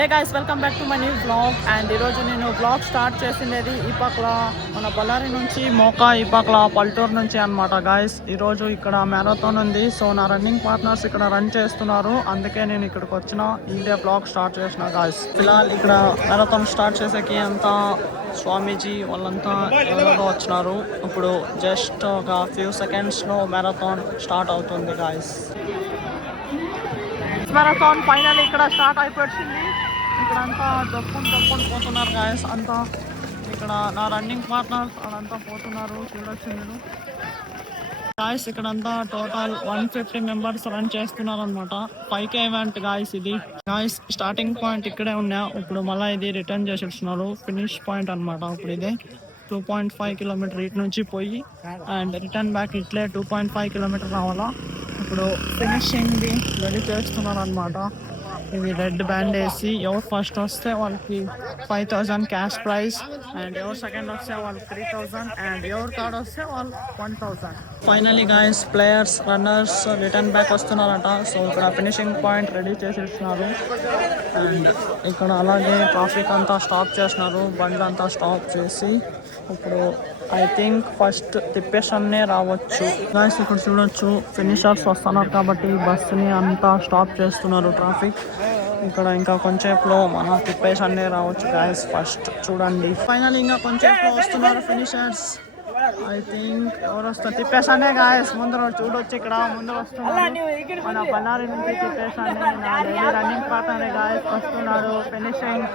A guys welcome back to my new blog. And ఈరోజు నేను blog start చేసిండేది ఈపాక్ల, మన బళ్ళారి నుంచి మోకా ఈపాక్ల పల్టూరు నుంచి అనమాట గాయస్. ఈరోజు ఇక్కడ మ్యారథాన్ ఉంది. సో నా రన్నింగ్ పార్ట్నర్స్ ఇక్కడ రన్ చేస్తున్నారు, అందుకే నేను ఇక్కడికి వచ్చిన ఈడే బ్లాగ్ స్టార్ట్ చేసిన గాయస్. ఫిలాల్ ఇక్కడ మ్యారథాన్ స్టార్ట్ చేసేకి అంతా స్వామీజీ వాళ్ళంతా ఎవరో వచ్చినారు. ఇప్పుడు జస్ట్ ఒక ఫ్యూ సెకండ్స్లో మ్యారథాన్ స్టార్ట్ అవుతుంది గాయస్. మ్యారథాన్ ఫైనల్ ఇక్కడ స్టార్ట్ అయిపోయింది. ఇక్కడ అంతా దొక్కుని పోతున్నారు గాయస్. అంతా ఇక్కడ నా రన్నింగ్ పార్ట్నర్ వాళ్ళంతా పోతున్నారు, చూడొచ్చు మీరు గాయస్. ఇక్కడ అంతా టోటల్ 150 మెంబర్స్ రన్ చేస్తున్నారు అనమాట. 5K ఈవెంట్ గాయస్ ఇది. గాయస్ స్టార్టింగ్ పాయింట్ ఇక్కడే ఉన్నా, ఇప్పుడు మళ్ళీ ఇది రిటర్న్ చేసేస్తున్నారు. ఫినిష్ పాయింట్ అనమాట. ఇప్పుడు ఇదే 2.5 కిలోమీటర్ ఇటు నుంచి పోయి అండ్ రిటర్న్ బ్యాక్ ఇట్లే 2.5 కిలోమీటర్ రావాలా. ఇప్పుడు ఫినిషింగ్ రెడీ చేస్తున్నారు అనమాట. ఇది రెడ్ బ్యాండ్ వేసి ఎవరు ఫస్ట్ వస్తే వాళ్ళకి 5,000 క్యాష్ ప్రైజ్, అండ్ ఎవరు సెకండ్ వస్తే వాళ్ళకి 3,000, అండ్ ఎవరు థర్డ్ వస్తే వాళ్ళు 1,000. Finally guys players runners return back వస్తున్నారంట. సో ఇక్కడ ఫినిషింగ్ పాయింట్ రెడీ చేసేస్తున్నారు. అండ్ ఇక్కడ అలాగే ట్రాఫిక్ అంతా స్టాప్ చేస్తున్నారు, బండ్లు అంతా స్టాప్ చేసి ఇప్పుడు ఐ థింక్ ఫస్ట్ తిప్పేషన్నే రావచ్చు గాయస్. ఇక్కడ చూడొచ్చు ఫినిషర్స్ వస్తున్నారు కాబట్టి బస్సుని అంతా స్టాప్ చేస్తున్నారు ట్రాఫిక్. ఇక్కడ ఇంకా కొంచెంసేపులో మన తిప్పేషన్నే రావచ్చు గాయస్. ఫస్ట్ చూడండి ఫైనల్ ఇంకా కొంచెంసేపులో వస్తున్నారు ఫినిషర్స్. ఐ థింక్ ఎవరు వస్తారు తిప్పేషన్నే గాయస్. ముందర చూడొచ్చు, ఇక్కడ ముందర వస్తున్నారు మన బళ్ళారి నుంచి తిప్పేషన్నే. నా డైలీ రన్నింగ్ పార్ట్నరే గాయస్ వస్తున్నాడు. ఫినిషింగ్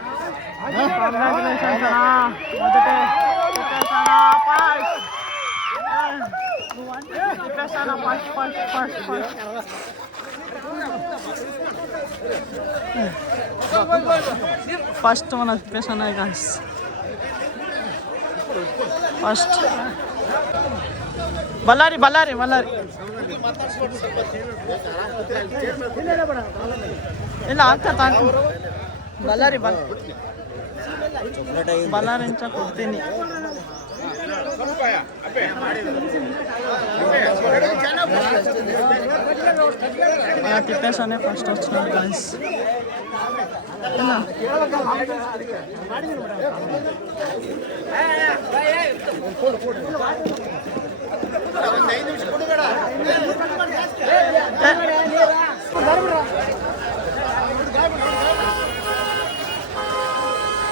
కంగ్రాచులేషన్స్ అన్నా, మొదటే తిప్పేసానా ఫస్ట్ మన తిప్పేసానా గాయస్. ఫస్ట్ బళ్ళారి ಇಲ್ಲ ಆಗ್ತಾ ಬಳ್ಳಾರಿ ಅಂತ ಕೊಡ್ತೀನಿ. తిప్పేసానే ఫస్ట్ వచ్చినాడు గాయస్.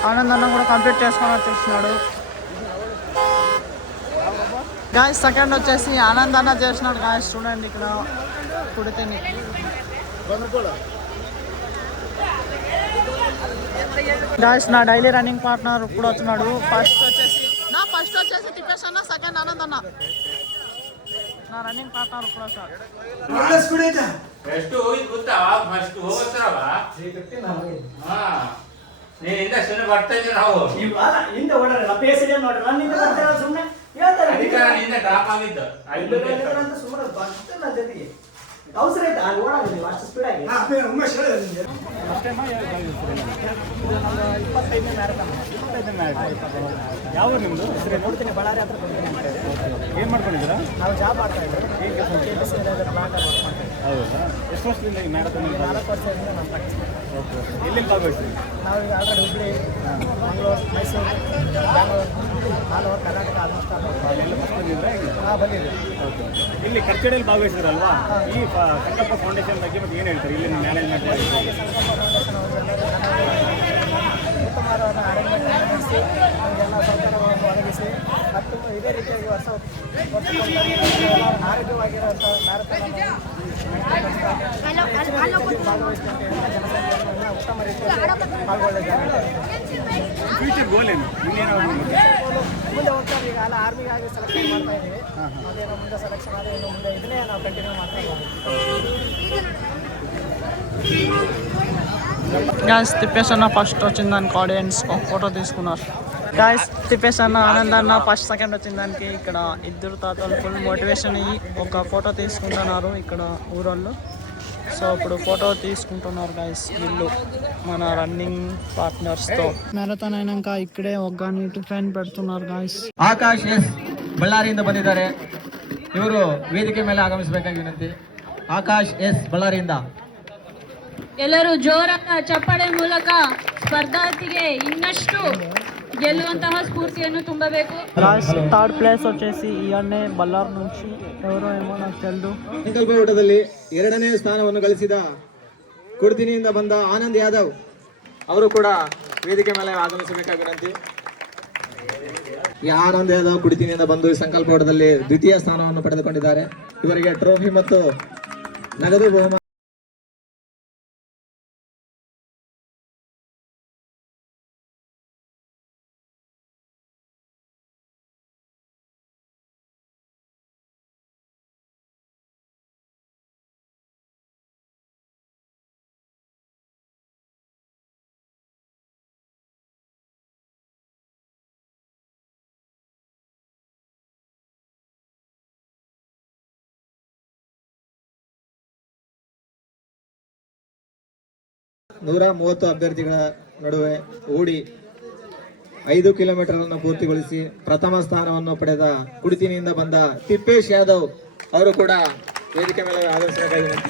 ఆనంద్ అన్న కూడా కంప్లీట్ చేసుకొని వచ్చేస్తున్నాడు గాయస్. సెకండ్ వచ్చేసి ఆనంద్ అన్న చేసినాడు గాయస్. చూడండి ఇక్కడ కుడితేని గాయస్ నా డైలీ రన్నింగ్ పార్ట్నర్ ఇప్పుడు వచ్చినాడు. ఫస్ట్ వచ్చేసి తిప్పేసన్న, సెకండ్ ఆనంద్ అన్న. నా రన్నింగ్ పార్ట్నర్ ఇప్పుడు వచ్చాడు. ಯಾವ ನಿಮ್ದು ಕೊಡ್ತೀನಿ ಬಳ್ಳಾರಿ ಹತ್ರ ಕೊಡ್ತೀನಿ. ಏನು ಮಾಡ್ಕೊಂಡಿದ್ದೀರಾ? ನಾವು ಜಾಬ್ ಮಾಡ್ತಾ ಇದ್ದೀವಿ. ಹೌದಾ? ಎಷ್ಟು ವರ್ಷದಿಂದ ಈ ಮ್ಯಾರಥಾನ್? 4 ವರ್ಷದಿಂದ ನಾವು ಪ್ರಾಕ್ಟೀಸ್ ಮಾಡ್ತೀವಿ. ಓಕೆ. ಎಲ್ಲಿ ಭಾಗವಹಿಸ್ತೀವಿ? ನಾವು ಈಗ ಆಲ್ರೆಡಿ ಹುಬ್ಬಳ್ಳಿ, ಮಂಗಳೂರು, ಮೈಸೂರು, ಬ್ಯಾಂಗ್ಳೂರು, ಆಲ್ ಓವರ್ ಕರ್ನಾಟಕ ಆಲ್ಮೋಸ್ಟ್ ಎಲ್ಲ ಫಸ್ಟ್ ಬಂದಿದ್ದರೆ ಬಂದಿದ್ದೀವಿ. ಓಕೆ. ಇಲ್ಲಿ ಕರ್ಕಡೆಯಲ್ಲಿ ಭಾಗವಹಿಸಿದ್ರಲ್ವಾ? ಈ ಸಂಕಲ್ಪ ಫೌಂಡೇಶನ್ ಬಗ್ಗೆ ಮತ್ತೆ ಏನು ಹೇಳ್ತಾರೆ? ಇಲ್ಲಿ ಮ್ಯಾನೇಜ್ಮೆಂಟ್ ಮಾಡಿ ಉತ್ತಮವಾದ ಅರೇಂಜ್ಮೆಂಟ್ ನಡೆಸಿ ನಮಗೆಲ್ಲ ಸೌಕರ್ಯಗಳನ್ನು ಒದಗಿಸಿ ಮತ್ತು ಇದೇ ರೀತಿಯಾಗಿ ಆರೋಗ್ಯವಾಗಿರುವಂಥ ಮ್ಯಾರಥಾನ್ ಭಾಗವಹಿಸಿದಂತೆ ಜನಸಂಖ್ಯೆಯನ್ನು ಉತ್ತಮ ರೀತಿಯಲ್ಲಿ ಪಾಲ್ಗೊಳ್ಳಿದ್ದಾರೆ. ಫ್ಯೂಚರ್ ಗೋಲ್ ಏನು? ಮುಂದೆ ಹೋಗ್ತಾರೆ. ಈಗ ಅಲ್ಲ ಆರ್ಮಿಗಾಗಿ ಸೆಲೆಕ್ಷನ್ ಮಾಡ್ತಾ ಇದ್ದೀವಿ. ಅದೇನೋ ಮುಂದೆ ಸೆಲೆಕ್ಷನ್ ಆದರೆ ಇನ್ನು ಮುಂದೆ ಇದನ್ನೇ ನಾವು ಕಂಟಿನ್ಯೂ ಮಾಡ್ತಾ ಇದ್ದೀವಿ. గాయస్ తిప్పేసన్న ఫస్ట్ వచ్చిన దానికి ఆడియన్స్ ఫోటో తీసుకున్నారు గాయస్. తిప్పేసన్న ఆనంద్ అన్న ఫస్ట్ సెకండ్ వచ్చిన దానికి ఇక్కడ ఇద్దరు తాతలు ఫుల్ మోటివేషన్ అయ్యి ఒక ఫోటో తీసుకుంటున్నారు ఇక్కడ ఊరోళ్ళు. సో ఇప్పుడు ఫోటో తీసుకుంటున్నారు గాయస్ వీళ్ళు మన రన్నింగ్ పార్ట్నర్స్తో. ಮ್ಯಾರಥಾನ್ అయినాక ఇక్కడే ಒಗ್ಗಾನಿ ಟಿಫನ್ పెడుతున్నారు గాయಸ್. ಆಕಾಶ್ ಎಸ್ ಬಳ್ಳಾರಿಯಿಂದ ಬಂದಿದ್ದಾರೆ. ಇವರು ವೇದಿಕೆ ಮೇಲೆ ಆಗಮಿಸಬೇಕಾಗಿ ವಿನಂತಿ. ಆಕಾಶ್ ಎಸ್ ಬಳ್ಳಾರಿಯಿಂದ ಎಲ್ಲರೂ ಜೋರಾದ ಚಪ್ಪಾಳೆ ಮೂಲಕ స్పర్ధార్థిಗೆ ಇನ್ನಷ್ಟು గెలువంತಹ స్ఫూర్తిಯನ್ನು ತುಂಬಬೇಕು. థర్డ్ ప్లేస్ వచ్చేసి ఈ అన్నే బల్లార్ నుంచి ఎవరో ఏమో నాకు తెలియదు. ಸಂಕಲ್ಪ ಓಟದಲ್ಲಿ 2ನೇ ಸ್ಥಾನವನ್ನು ಗಳಿಸಿದ ಕುಡ್ತಿನಿಯಿಂದ ಬಂದ ಆನಂದ್ ಯಾದವ್ ಅವರು ಕೂಡ ವೇದಿಕೆ ಮೇಲೆ ಆಗಮಿಸಬೇಕಾಗಿ ವಿನಂತಿ. ಈ ಆನಂದ್ ಯಾದವ್ ಕುಡ್ತಿನಿಯಿಂದ ಬಂದು ಈ ಸಂಕಲ್ಪ ಓಟದಲ್ಲಿ ದ್ವಿತೀಯ ಸ್ಥಾನವನ್ನು ಪಡೆದುಕೊಂಡಿದ್ದಾರೆ. ಇವರಿಗೆ ಟ್ರೋಫಿ ಮತ್ತು ನಗದು ಬಹುಮಾನ. ನೂರ 30 ಅಭ್ಯರ್ಥಿಗಳ ನಡುವೆ ಓಡಿ 5 ಕಿಲೋಮೀಟರ್ ಅನ್ನು ಪೂರ್ತಿಗೊಳಿಸಿ ಪ್ರಥಮ ಸ್ಥಾನವನ್ನು ಪಡೆದ ಕುಡಿತಿನಿಂದ ಬಂದ ತಿಪ್ಪೇಶ್ ಯಾದವ್ ಅವರು ಕೂಡ ವೇದಿಕೆ ಮೇಲೆ ಆಗಮಿಸಬೇಕಾಗಿ ವಿನಂತಿ.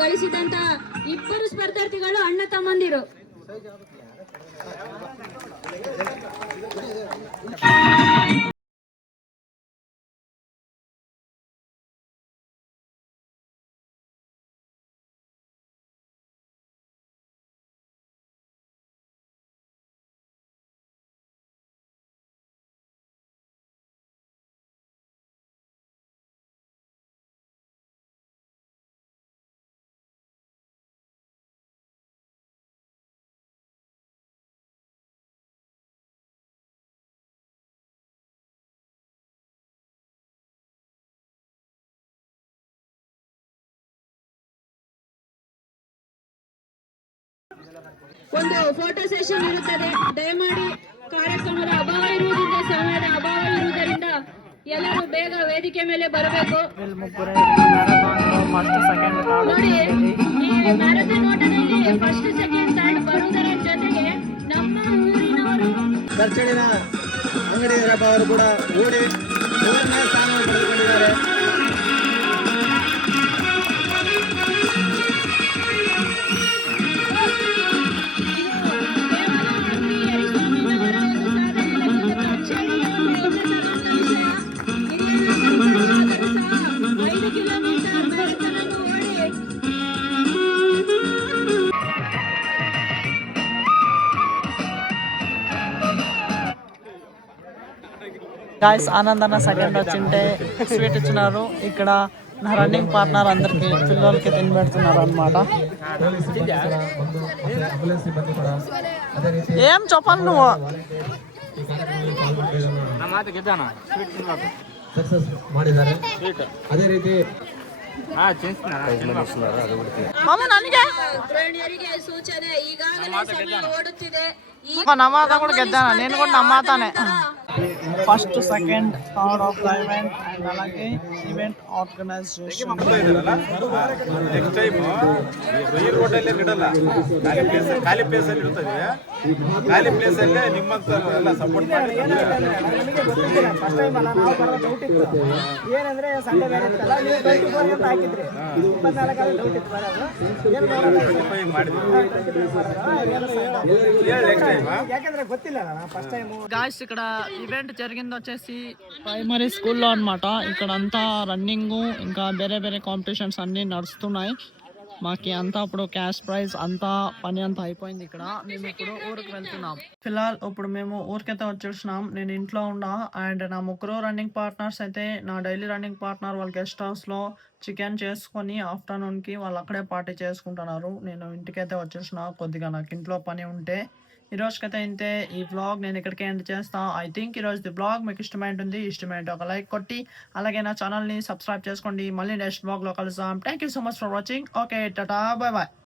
ಗಳಿಸಿದಂತ ಇಬ್ಬರು ಸ್ಪರ್ಧಾರ್ಥಿಗಳು ಅಣ್ಣ ತಮ್ಮಂದಿರು. ಒಂದು ಫೋಟೋ ಸೆಷನ್ ಇರುತ್ತದೆ. ದಯಮಾಡಿ ಕಾರ್ಯಕ್ರಮದ ಅಭಾವ ಇರುವುದರಿಂದ, ಸಮಯದ ಅಭಾವ ಇರುವುದರಿಂದ ಎಲ್ಲರೂ ಬೇಗ ವೇದಿಕೆ ಮೇಲೆ ಬರಬೇಕು. ನೋಡಿ, ಈ ಮ್ಯಾರಥಾನ್ ಓಟದಲ್ಲಿ ಫಸ್ಟ್ ಸೆಕೆಂಡ್ ಥರ್ಡ್ ಬರುವುದರ ಜೊತೆಗೆ ನಮ್ಮ ಊರಿನವರು ಕರ್ಚಡಿನ ಅಂಗಡಿಯವರಪ್ಪ ಅವರು ಕೂಡ ಓಡಿ 3ನೇ ಸ್ಥಾನವನ್ನು ಪಡೆದುಕೊಂಡಿದ್ದಾರೆ. గాయస్ ఆనంద్ అన్న సెకండ్ వచ్చింటే స్వీట్ ఇచ్చినారు. ఇక్కడ నా రన్నింగ్ పార్ట్నర్ అందరికి పిల్లలకి తినబెడుతున్నారు అనమాట. ఏం చెప్పాలి నువ్వు? ಸಕ್ಸಸ್ ಮಾಡಿದ್ದಾರೆ. ಅದೇ ರೀತಿ ಗೃಹಿಣಿಯರಿಗೆ ಸೂಚನೆ, ಈಗಾಗಲೇ ಸಮಯ ಓಡುತ್ತಿದೆ. ನಮ್ಮಾತ ಕೂಡ ಗೆದ್ದಾನ, నేను కూడా నమ్మాతానే. First second third of the event and అలాగే ఈవెంట్ ఆర్గనైజేషన్. ನೆಕ್ಸ್ಟ್ ಟೈಮ್ ಈ ರೋಡಲ್ಲೇ ನಿಡಲ್ಲ, ಖಾಲಿ ಪ್ಲೇಸ್ ಅಲ್ಲಿ ಇರ್ತದೆ. ಖಾಲಿ ಪ್ಲೇಸ್ ಅಲ್ಲೇ ನಿಮ್ಮಂತ ಎಲ್ಲ ಸಪೋರ್ಟ್ ಮಾಡಿ. ಫಸ್ಟ್ ಟೈಮ್ ಅಲ್ಲ, ನಾವು ಬರೋ ಡೌಟ್ ಇತ್ತು. ಏನಂದ್ರೆ ಸಂಡೆ ಬೇರೆ ಇತ್ತಲ್ಲ, ನೀವು 24 ಅಂತ ಹಾಕಿದ್ರಿ. 24 ಡೌಟ್ ಇತ್ತು ಬರೋದು. ಏನು ಯಾಕಂದ್ರೆ ಗೊತ್ತಿಲ್ಲ ಫಸ್ಟ್ ಟೈಮ್. గాయస్ ఇక్కడ ఈవెంట్ జరిగింది వచ్చేసి ప్రైమరీ స్కూల్లో అనమాట. ఇక్కడ అంతా రన్నింగ్ ఇంకా వేరే వేరే కాంపిటీషన్స్ అన్నీ నడుస్తున్నాయి. మాకి అంతా ఇప్పుడు క్యాష్ ప్రైజ్ అంతా పని అంతా అయిపోయింది. ఇక్కడ మేము ఇప్పుడు ఊరికి వెళ్తున్నాం. ఫిలాల్ ఇప్పుడు మేము ఊరికైతే వచ్చేసినాం. నేను ఇంట్లో ఉన్నా అండ్ నా ముగ్గురు రన్నింగ్ పార్ట్నర్స్ అయితే నా డైలీ రన్నింగ్ పార్ట్నర్ వాళ్ళ గెస్ట్ హౌస్లో చికెన్ చేసుకొని ఆఫ్టర్నూన్కి వాళ్ళు అక్కడే పార్టీ చేసుకుంటున్నారు. నేను ఇంటికైతే వచ్చేసిన, కొద్దిగా నాకు ఇంట్లో పని ఉంటే. ఈ రోజుకైతే ఇంతే. ఈ వ్లాగ్ నేను ఇక్కడికే ఎండ్ చేస్తా. ఐ థింక్ ఈ రోజు వ్లాగ్ మీకు ఇష్టమైంటుంది. ఇష్టమైంటే ఒక లైక్ కొట్టి అలాగే నా ఛానల్ని సబ్స్క్రైబ్ చేసుకోండి. మళ్ళీ నెక్స్ట్ వ్లాగ్లో కలుద్దాం. Thank you so much for watching. Okay, tata, bye bye.